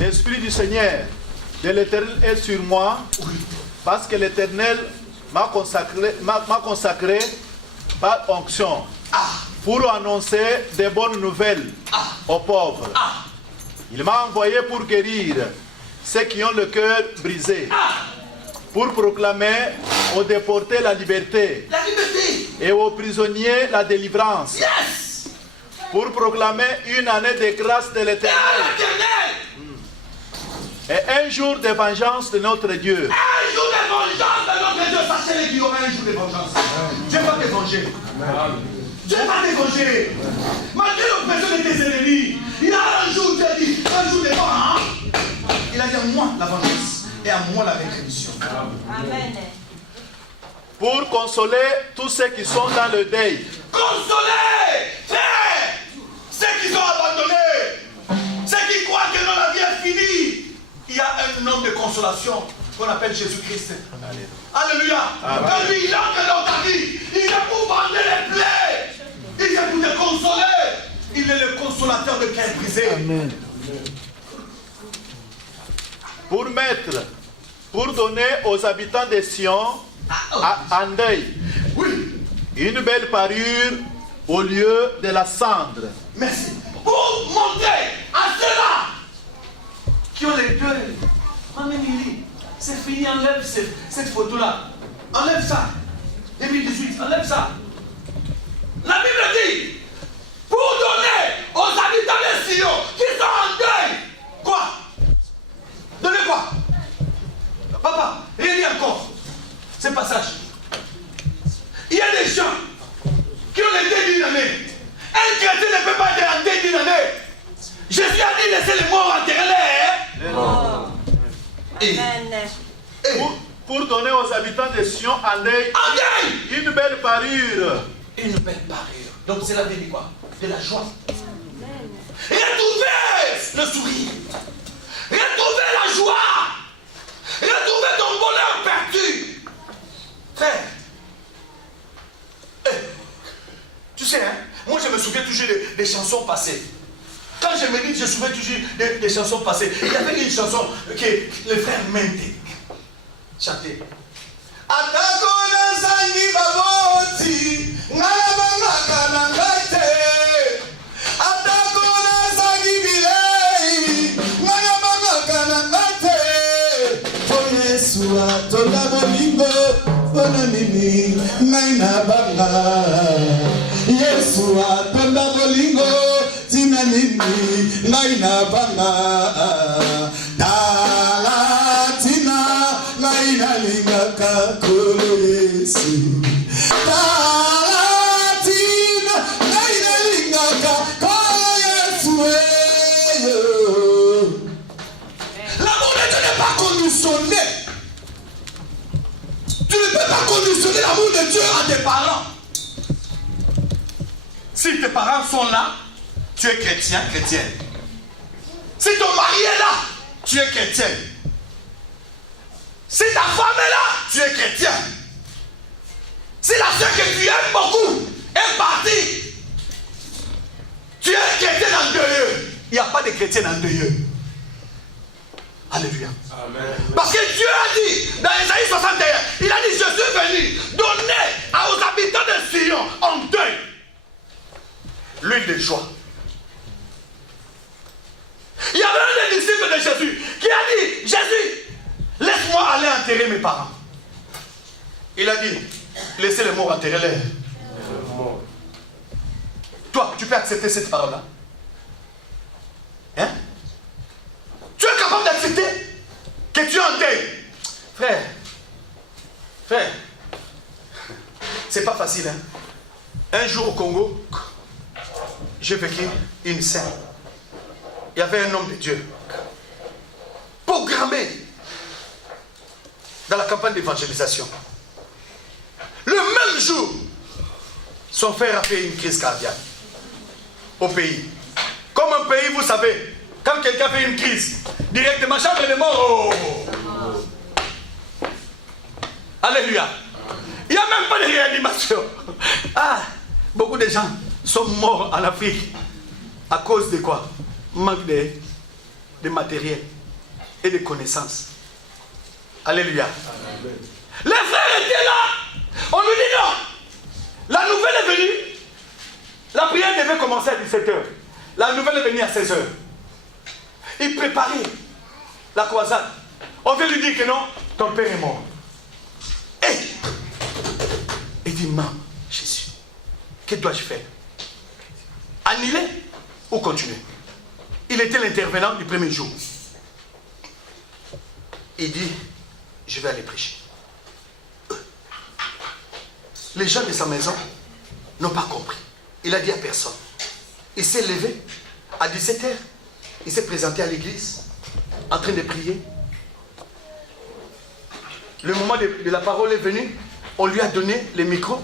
L'Esprit du Seigneur, de l'Éternel est sur moi, parce que l'Éternel m'a consacré par onction pour annoncer des bonnes nouvelles aux pauvres. Il m'a envoyé pour guérir ceux qui ont le cœur brisé, pour proclamer aux déportés la liberté, et aux prisonniers la délivrance, pour proclamer une année de grâce de l'Éternel et un jour de vengeance de notre Dieu. Un jour de vengeance de notre Dieu. Sachez-le qu'il y aura un jour de vengeance. Dieu va te venger. Dieu va te venger. Malgré l'oppression de tes ennemis, il y a un jour, Dieu a dit, un jour de vengeance. Il a dit à moi la vengeance et à moi la rétribution. Amen. Pour consoler tous ceux qui sont dans le deuil. Consoler, frère, ceux qui sont abandonnés, ceux qui croient que non, la vie est finie. Il y a un homme de consolation qu'on appelle Jésus-Christ. Alléluia. Quand lui, il entre dans ta vie, il vient pour bander les plaies. Il vient pour te consoler. Il est le consolateur de cœur brisé. Amen. Pour donner aux habitants de Sion en deuil une belle parure au lieu de la cendre. Merci. Pour montrer à ceux-là qui ont les deux. Maman Mili, c'est fini, enlève cette photo-là. Enlève ça. 2018, enlève ça. La Bible dit, pour donner aux habitants de Sion qui sont en deuil, quoi? Donner quoi? Papa, relis encore ce passage. Il y a des gens qui ont le deuil d'une année. Un chrétien ne peut pas être en deuil d'une année. Jésus a dit laissez les morts enterrer. Pour donner aux habitants de Sion en deuil une belle parure. Une belle parure. Donc cela veut dire quoi? De la joie. Retrouvez le sourire. Retrouvez la joie. Retrouvez ton bonheur perdu. Frère. Tu sais, hein, moi je me souviens toujours des chansons passées. Quand je médite, je me souviens toujours des chansons passées. Il y avait une chanson que le frère Mente chantait. Atakona sangi baboti, ngabanga kanangate. Atakona sangi bilei, ngabanga kanangate. Oh Yesu atonda bolingo, bona nini ngaina banga. Yesu atonda bolingo, tina nini ngaina banga. Talatina ngaina lingaka kolo Yesu. Talatina ngaina lingaka kolo Yesu. L'amour de Dieu n'est pas conditionné. Tu ne peux pas conditionner l'amour de Dieu à tes parents. Si tes parents sont là, tu es chrétien, chrétienne. Si ton mari est là, tu es chrétien. Si ta femme est là, tu es chrétien. Si la soeur que tu aimes beaucoup est partie, tu es chrétien endeuilleux. Il n'y a pas de chrétien endeuilleux. Alléluia. Amen. Parce que Dieu a dit, dans Isaïe 61, il a dit, je suis venu donner aux habitants de Sion en deuil l'huile de joie. Il y avait un des disciples de Jésus qui a dit, Jésus, laisse-moi aller enterrer mes parents. Il a dit, laissez les morts enterrer les. Toi, tu peux accepter cette parole-là? Hein? Tu es capable d'accepter que tu es en deuil? Frère, c'est pas facile, hein? Un jour au Congo, j'ai vécu une scène. Il y avait un homme de Dieu programmé dans la campagne d'évangélisation. Le même jour, son frère a fait une crise cardiaque au pays. Comme un pays, vous savez, quand quelqu'un fait une crise, directement, chambre de mort. Oh. Alléluia. Il n'y a même pas de réanimation. Ah, beaucoup de gens sont morts en Afrique. À cause de quoi? Manque de matériel et de connaissances. Alléluia. Amen. Les frères étaient là. On lui dit non. La nouvelle est venue. La prière devait commencer à 17h. La nouvelle est venue à 16h. Il préparait la croisade. On vient lui dire que non, ton père est mort. Et il dit, non, Jésus, que dois-je faire? Annuler ou continuer? Il était l'intervenant du premier jour. Il dit, je vais aller prêcher. Les gens de sa maison n'ont pas compris. Il a dit à personne. Il s'est levé à 17h. Il s'est présenté à l'église en train de prier. Le moment de la parole est venu. On lui a donné le micro.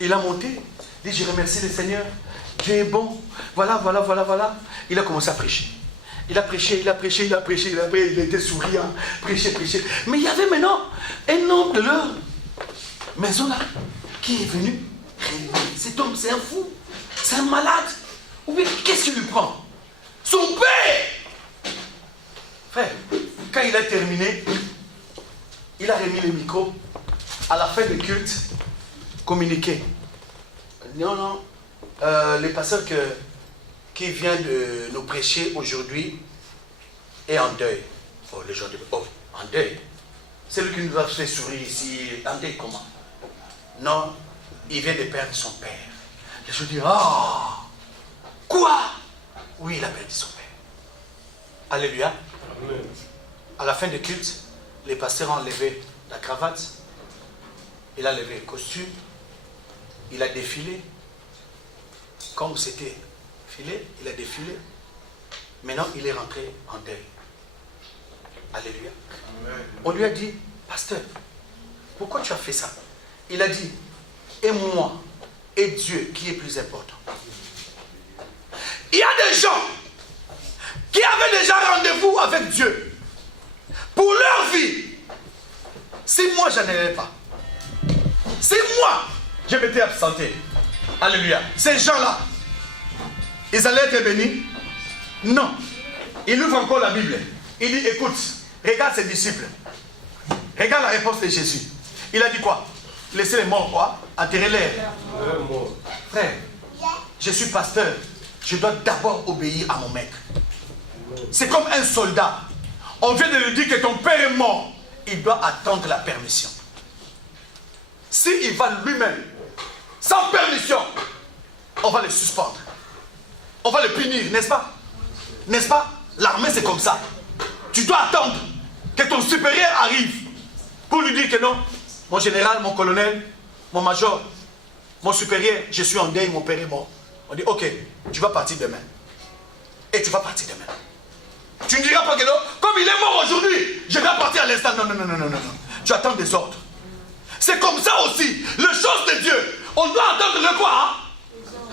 Il a monté. Il dit, je remercie le Seigneur. Dieu est bon. Voilà. Il a commencé à prêcher. Il a prêché. Il était souriant. Prêché. Mais il y avait maintenant un homme de leur maison là qui est venu. Cet homme, c'est un fou. C'est un malade. Ou bien, qu'est-ce qu'il lui prend? Son père! Frère, quand il a terminé, il a remis le micro. À la fin du culte, communiqué. Non, le pasteur qui vient de nous prêcher aujourd'hui est en deuil. Oh, les gens disent, en deuil. C'est lui qui nous a fait sourire ici. En deuil comment? Non, il vient de perdre son père. Les gens disent, quoi? Oui, il a perdu son père. Alléluia. Amen. À la fin du culte, les pasteurs ont levé la cravate. Il a levé le costume. Il a défilé. Comme c'était filé, il a défilé. Maintenant, il est rentré en deuil. Alléluia. Amen. On lui a dit, pasteur, pourquoi tu as fait ça? Il a dit, et moi, et Dieu qui est plus important. Il y a des gens qui avaient déjà rendez-vous avec Dieu pour leur vie. Si moi, je n'en avais pas. Si moi, je m'étais absenté. Alléluia. Ces gens-là, ils allaient être bénis? Non. Il ouvre encore la Bible. Il dit, écoute, regarde ses disciples. Regarde la réponse de Jésus. Il a dit quoi? Laissez les morts quoi? Enterrez-les. Frère, je suis pasteur. Je dois d'abord obéir à mon maître. C'est comme un soldat. On vient de lui dire que ton père est mort. Il doit attendre la permission. S'il va lui-même, sans permission, on va le suspendre. On va le punir, n'est-ce pas? N'est-ce pas? L'armée, c'est comme ça. Tu dois attendre que ton supérieur arrive pour lui dire que non, mon général, mon colonel, mon major, mon supérieur, je suis en deuil, mon père est mort. On dit, ok, tu vas partir demain. Et tu vas partir demain. Tu ne diras pas que non, comme il est mort aujourd'hui, je dois partir à l'instant. Non. Tu attends des ordres. C'est comme ça aussi. Les choses de Dieu, on doit attendre le quoi?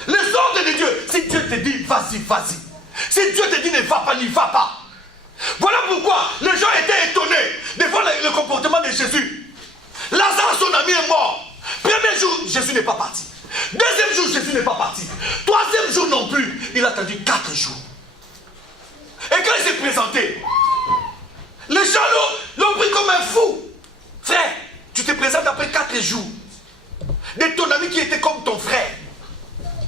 Les ordres de Dieu. Si Dieu te dit, vas-y. Si Dieu te dit, ne va pas, n'y va pas. Voilà pourquoi les gens étaient étonnés de voir le comportement de Jésus. Lazare, son ami, est mort. Premier jour, Jésus n'est pas parti. Deuxième jour, Jésus n'est pas parti. Troisième jour non plus. Il a attendu 4 jours. Et quand il s'est présenté, les gens l'ont pris comme un fou. Frère, tu te présentes après 4 jours de ton ami qui était comme ton frère.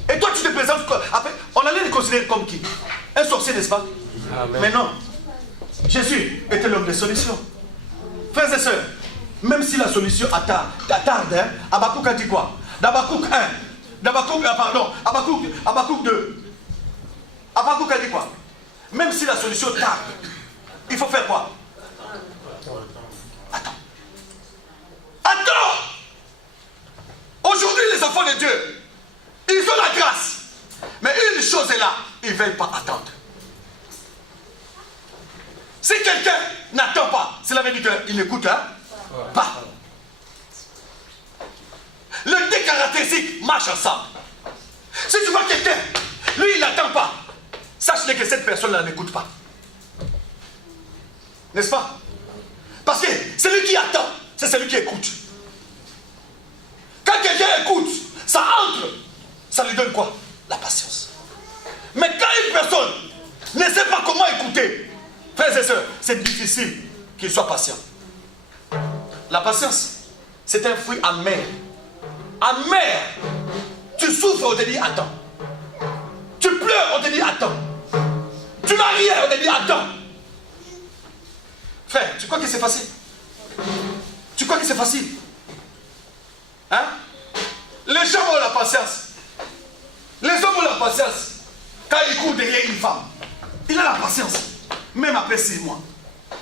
Et toi, tu te présentes après. On allait le considérer comme qui? Un sorcier, n'est-ce pas? Amen. Mais non. Jésus était l'homme des solutions. Frères et sœurs, même si la solution tarde, hein, Habakkuk a dit quoi? D'Habakkuk 1, Habakkuk 2. Habakkuk a dit quoi? Même si la solution tarde, il faut faire quoi? Attends. Aujourd'hui, les enfants de Dieu, ils ont la grâce. Mais une chose est là, ils ne veulent pas attendre. Si quelqu'un n'attend pas, cela veut dire qu'il n'écoute pas. Les deux caractéristiques marchent ensemble. Si tu vois quelqu'un, lui il n'attend pas, sache que cette personne-là n'écoute pas. N'est-ce pas? Parce que celui qui attend, c'est celui qui écoute. Quand quelqu'un écoute, ça entre, ça lui donne quoi? La patience. Mais quand une personne ne sait pas comment écouter, Frères et sœurs, c'est difficile qu'il soit patient. La patience, c'est un fruit amer. Amer. Tu souffres, on te dit attends. Tu pleures, on te dit attends. Tu n'as rien, on te dit attends. Frère, tu crois que c'est facile? Tu crois que c'est facile? Hein? Les gens ont la patience. Les hommes ont la patience. Quand ils courent derrière une femme, il a la patience. Même après 6 mois,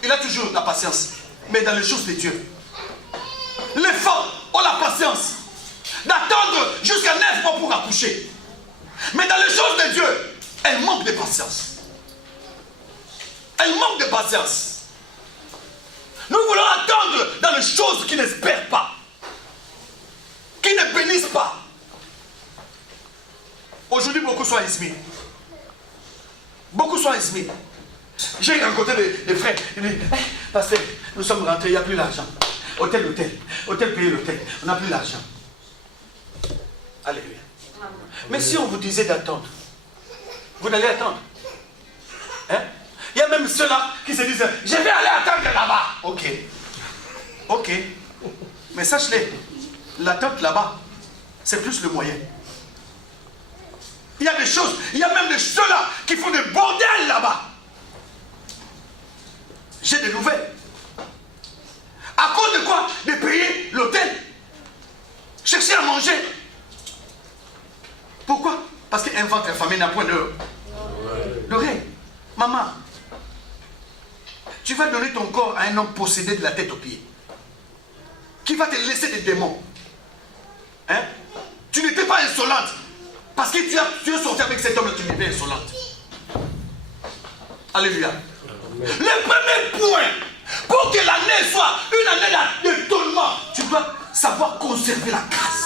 il a toujours la patience. Mais dans les choses de Dieu, les femmes ont la patience d'attendre jusqu'à 9 mois pour accoucher. Mais dans les choses de Dieu, elles manquent de patience. Elles manquent de patience. Nous voulons attendre dans les choses qui n'espèrent pas, qui ne bénissent pas. Aujourd'hui, beaucoup sont esmés. Beaucoup sont esmés. J'ai rencontré des frères. Ils disent, pasteur, nous sommes rentrés, il n'y a plus d'argent. Hôtel payer l'hôtel. On n'a plus d'argent. Alléluia. Mais si on vous disait d'attendre, vous n'allez attendre. Hein? Il y a même ceux-là qui se disent, je vais aller attendre là-bas. Ok. Ok. Mais sache-le, l'attente là-bas, c'est plus le moyen. Il y a des choses, il y a même des ceux-là qui font des bordels là-bas. J'ai des nouvelles. À cause de quoi? De payer l'hôtel. Chercher à manger. Pourquoi? Parce qu'un ventre affamé n'a point d'oreille. Maman, tu vas donner ton corps à un homme possédé de la tête aux pieds, qui va te laisser des démons. Hein? Tu n'étais pas insolente. Parce que tu es sorti avec cet homme-là, tu n'étais insolente. Alléluia. Le premier point, pour que l'année soit une année d'étonnement, tu dois savoir conserver la grâce.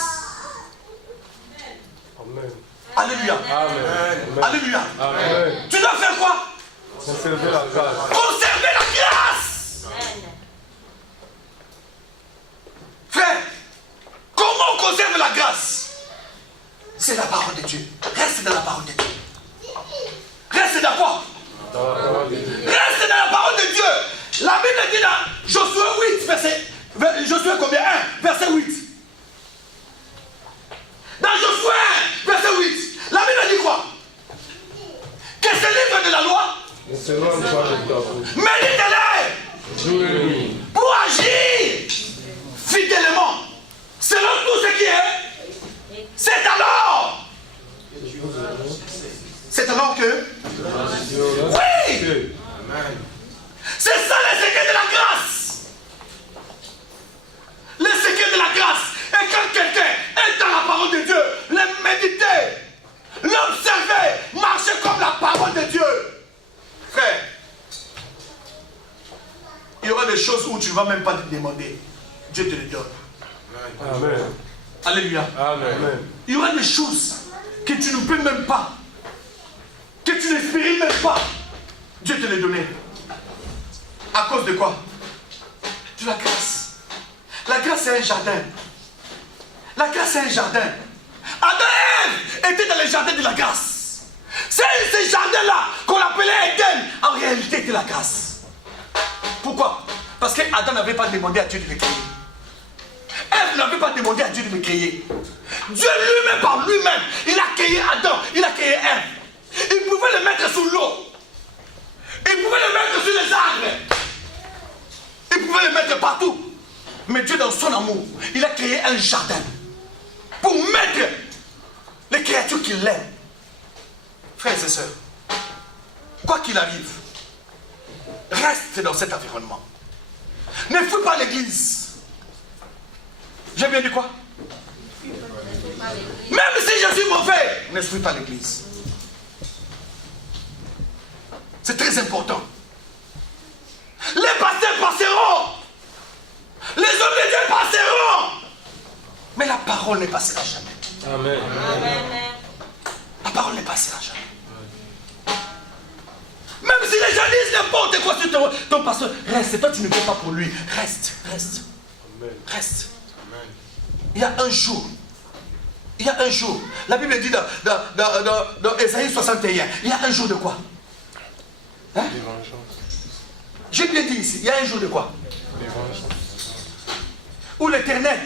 Amen. Alléluia. Amen. Alléluia. Amen. Tu dois faire quoi? Conserver la grâce. Conserver la grâce. Frère, comment on conserve la grâce? C'est la parole de Dieu. Reste dans la parole de Dieu. Reste dans quoi? Dans la parole de Dieu. Reste dans la parole de Dieu. La Bible dit dans Josué 8, Josué combien? 1, verset 8. Dans Josué 1, verset 8, la Bible dit quoi? Que ce livre de la loi, méditez-les jour et nuit, pour agir fidèlement selon tout ce qui est. C'est alors que oui, c'est ça le secret de la grâce. Le secret de la grâce est quand quelqu'un est dans la parole de Dieu, le méditer, l'observer, marcher comme la parole de Dieu. Frère, il y aura des choses où tu ne vas même pas te demander. Dieu te les donne. Amen. Alléluia. Amen. Il y aura des choses que tu ne peux même pas, que tu n'espérais même pas. Dieu te les donnait. À cause de quoi? De la grâce. La grâce c'est un jardin. La grâce c'est un jardin. Adam et Ève étaient dans le jardin de la grâce. C'est ce jardin-là qu'on appelait Éden. En réalité, c'était la grâce. Pourquoi? Parce qu'Adam n'avait pas demandé à Dieu de le créer. Ève n'avait pas demandé à Dieu de le créer. Dieu lui-même, par lui-même, il a créé Adam, il a créé Ève. Il pouvait le mettre sous l'eau. Il pouvait le mettre sur les arbres. Il pouvait le mettre partout. Mais Dieu, dans son amour, il a créé un jardin pour mettre les créatures qu'il aime. Frères et sœurs, quoi qu'il arrive, reste dans cet environnement. Ne fuis pas l'église. J'ai bien dit quoi? Même si je suis mauvais, ne fuis pas l'église. C'est très important. Les pasteurs passeront. Les hommes de Dieu passeront. Mais la parole ne passera jamais. Amen. La parole ne passera jamais. Même si les gens disent n'importe quoi sur ton pasteur, reste. Toi, tu ne veux pas pour lui. Reste. Amen. Reste. Il y a un jour. Il y a un jour. La Bible dit dans Ésaïe 61. Il y a un jour de quoi? Hein? J'ai bien dit ici, il y a un jour de quoi? Où l'Éternel,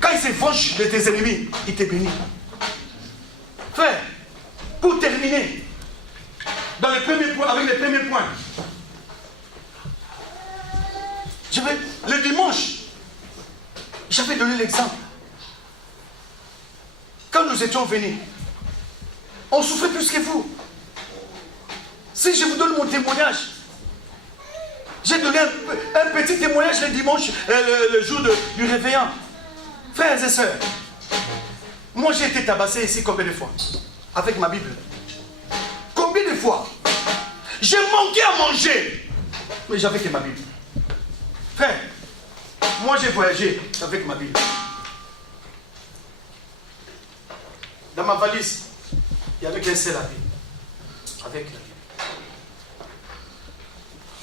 quand il se venge de tes ennemis, il te bénit. Frère, pour terminer, dans les premiers points, avec les premiers points, le dimanche, j'avais donné l'exemple. Quand nous étions venus, on souffrait plus que vous. Si je vous donne mon témoignage, j'ai donné un petit témoignage le dimanche, le jour du réveillon. Frères et sœurs, moi j'ai été tabassé ici combien de fois? Avec ma Bible. Combien de fois? J'ai manqué à manger, mais j'avais que ma Bible. Frère, moi j'ai voyagé avec ma Bible. Dans ma valise, il n'y avait qu'un seul habit. Avec la Bible.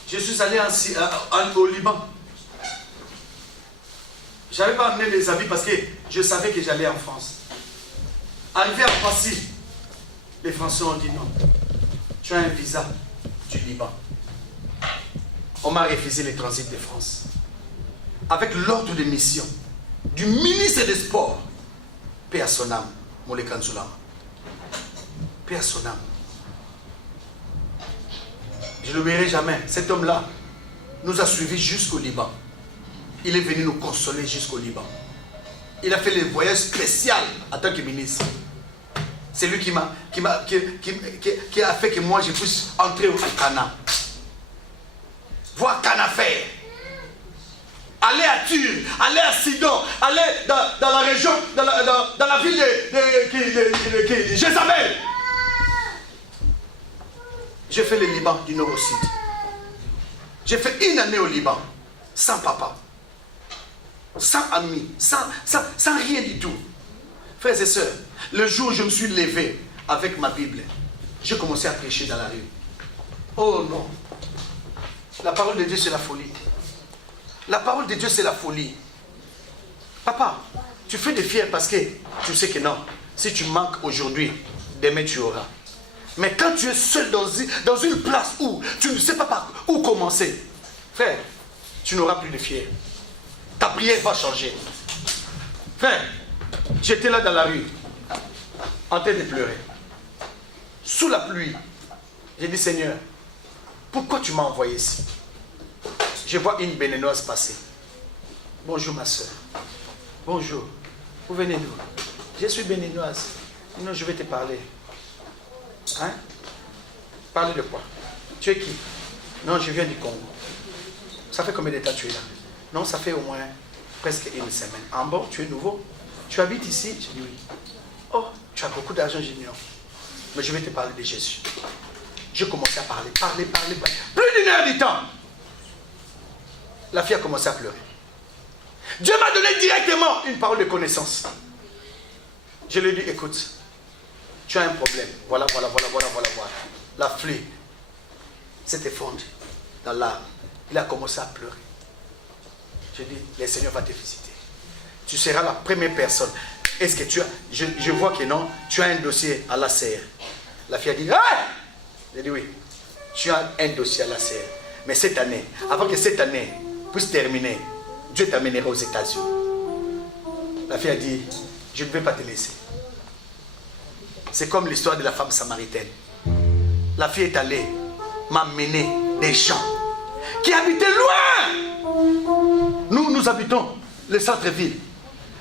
Je suis allé au Liban. Je n'avais pas amené les habits parce que je savais que j'allais en France. Arrivé à Passy, les Français ont dit non. Tu as un visa du Liban. On m'a refusé le transit de France. Avec l'ordre de mission du ministre des Sports, paix à son âme, Moulé Kansoulama. Paix à son âme. Je ne l'oublierai jamais. Cet homme-là nous a suivis jusqu'au Liban. Il est venu nous consoler jusqu'au Liban. Il a fait le voyage spécial en tant que ministre. C'est lui qui a fait que moi je puisse entrer au Cana. Voir Cana faire. Aller à Tur, aller à Sidon, aller dans la région, dans la ville de Jézabel. J'ai fait le Liban du nord au sud. J'ai fait 1 année au Liban, sans papa, sans amis, sans rien du tout. Frères et sœurs, le jour où je me suis levé avec ma Bible, j'ai commencé à prêcher dans la rue. Oh non, la parole de Dieu c'est la folie. La parole de Dieu c'est la folie. Papa, tu fais des fiers parce que tu sais que non, si tu manques aujourd'hui, demain tu auras. Mais quand tu es seul dans une place où tu ne sais pas par où commencer, frère, tu n'auras plus de fier. Ta prière va changer. Frère, j'étais là dans la rue, en train de pleurer. Sous la pluie, j'ai dit Seigneur, pourquoi tu m'as envoyé ici? Je vois une béninoise passer. Bonjour ma soeur. Bonjour. Vous venez d'où? Je suis béninoise. Non, je vais te parler. Hein? Parler de quoi? Tu es qui? Non, je viens du Congo. Ça fait combien de temps tu es là? Non, ça fait au moins presque 1 semaine. Ah bon, tu es nouveau? Tu habites ici? J'ai dit oui. Oh, tu as beaucoup d'argent, j'ai dit non. Mais je vais te parler de Jésus. Je commençais à parler. Plus d'1 heure du temps. La fille a commencé à pleurer. Dieu m'a donné directement une parole de connaissance. Je lui ai dit, écoute, tu as un problème. Voilà. La fleur s'est effondrée dans l'âme. Il a commencé à pleurer. Je dis, le Seigneur va te visiter. Tu seras la première personne. Est-ce que tu as... Je vois que non, tu as un dossier à la serre. La fille a dit, ah! J'ai dit oui, tu as un dossier à la serre. Mais cette année, avant que cette année puisse terminer, Dieu t'amènera aux États-Unis. La fille a dit, je ne vais pas te laisser. C'est comme l'histoire de la femme samaritaine. La fille est allée m'amener des gens qui habitaient loin. Nous habitons le centre-ville.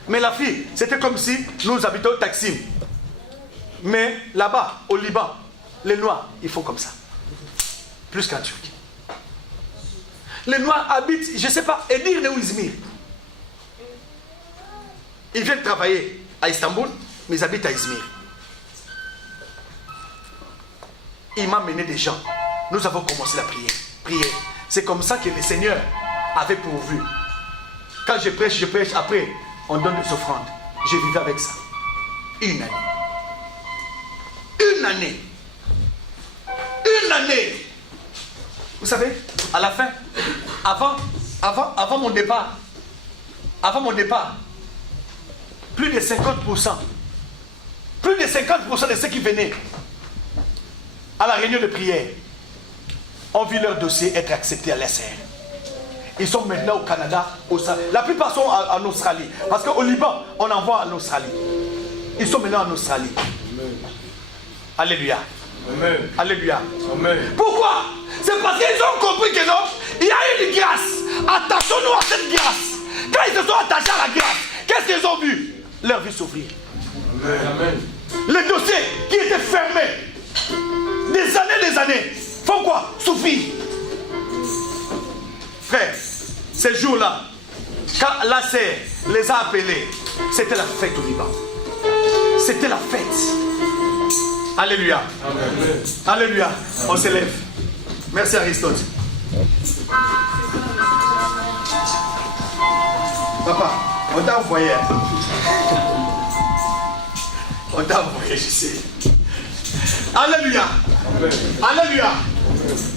Mais la fille, c'était comme si nous habitons au Taksim. Mais là-bas, au Liban, les Noirs, ils font comme ça. Plus qu'en Turquie. Les Noirs habitent, je ne sais pas, Edirne ou Izmir. Ils viennent travailler à Istanbul, mais ils habitent à Izmir. Il m'a mené des gens. Nous avons commencé la prière. C'est comme ça que le Seigneur avait pourvu. Quand je prêche, après, on donne des offrandes. Je vivais avec ça. 1 année. 1 année. 1 année. Vous savez, à la fin, avant mon départ, plus de 50%, de ceux qui venaient à la réunion de prière ont vu leur dossier être accepté à l'SR. Ils sont maintenant au Canada. La plupart sont en Australie. Parce qu'au Liban, on envoie en Australie. Ils sont maintenant en Australie. Alléluia. Amen. Alléluia. Amen. Pourquoi? C'est parce qu'ils ont compris que non, il y a une grâce. Attachons-nous à cette grâce. Quand ils se sont attachés à la grâce, qu'est-ce qu'ils ont vu? Leur vie s'ouvrir. Amen. Les dossiers qui étaient fermés des années, font quoi? S'ouvrir. Frère, ces jours-là, quand l'ACR les a appelés, c'était la fête au Liban. C'était la fête. Alléluia. Amen. Alléluia. On s'élève. Merci Aristote. Papa, on t'a envoyé. On t'a envoyé, je sais. Alléluia. Amen. Alléluia.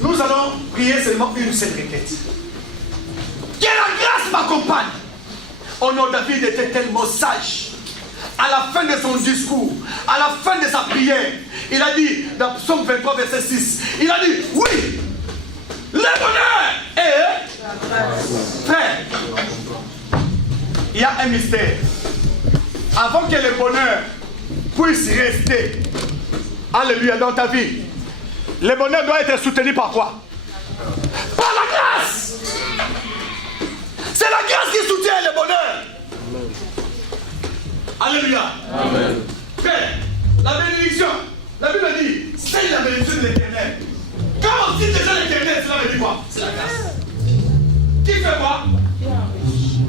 Nous allons prier seulement une seule requête. Que la grâce m'accompagne. Oh non, David était tellement sage. À la fin de son discours, à la fin de sa prière, il a dit, dans Psaume 23, verset 6, il a dit, oui, le bonheur est... Frère, il y a un mystère. Avant que le bonheur puisse rester, alléluia, dans ta vie, le bonheur doit être soutenu par quoi? Par la grâce. C'est la grâce qui soutient le bonheur. Alléluia. Amen. Frère, la bénédiction, la Bible dit, c'est la bénédiction de l'éternel. Quand on dit déjà l'éternel, cela veut dire quoi? C'est la grâce. Qui fait quoi?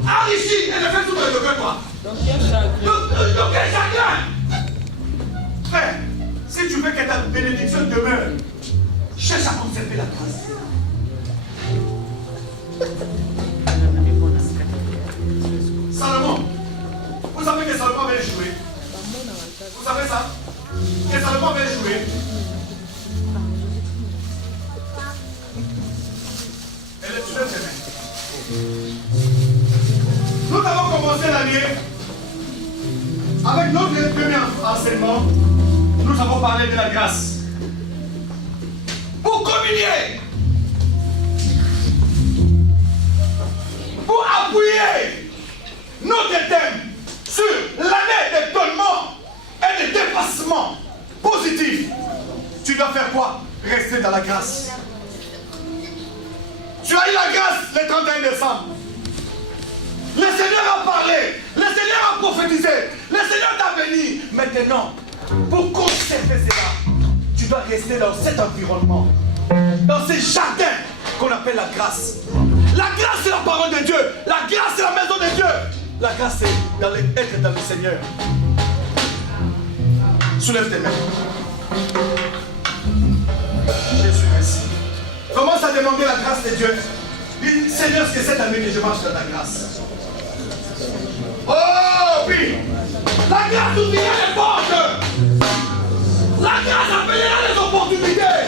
Enrichi et ne fait tout le degré quoi? Donc chacun. Frère, si tu veux que ta bénédiction demeure, cherche à conserver la grâce. Salomon, vous savez que Salomon avait échoué. Vous savez ça? Que Salomon avait échoué. Elle est tuée demain. Nous avons commencé l'année avec notre premier enseignement. Nous avons parlé de la grâce. Pour communier, pour appuyer notre thème sur l'année d'étonnement et de dépassement positif, tu dois faire quoi? Rester dans la grâce. Tu as eu la grâce le 31 décembre. Le Seigneur a parlé, le Seigneur a prophétisé, le Seigneur t'a béni. Maintenant, pour conserver cela, tu dois rester dans cet environnement, dans ce jardin qu'on appelle la grâce. La grâce, c'est la parole de Dieu. La grâce, c'est la maison de Dieu. La grâce, c'est être dans le Seigneur. Soulève tes mains. Jésus, merci. Commence à demander la grâce de Dieu. Dis, Seigneur, c'est cette année que je marche dans ta grâce. Oh oui! La grâce ouvrira les portes. La grâce appellera les opportunités.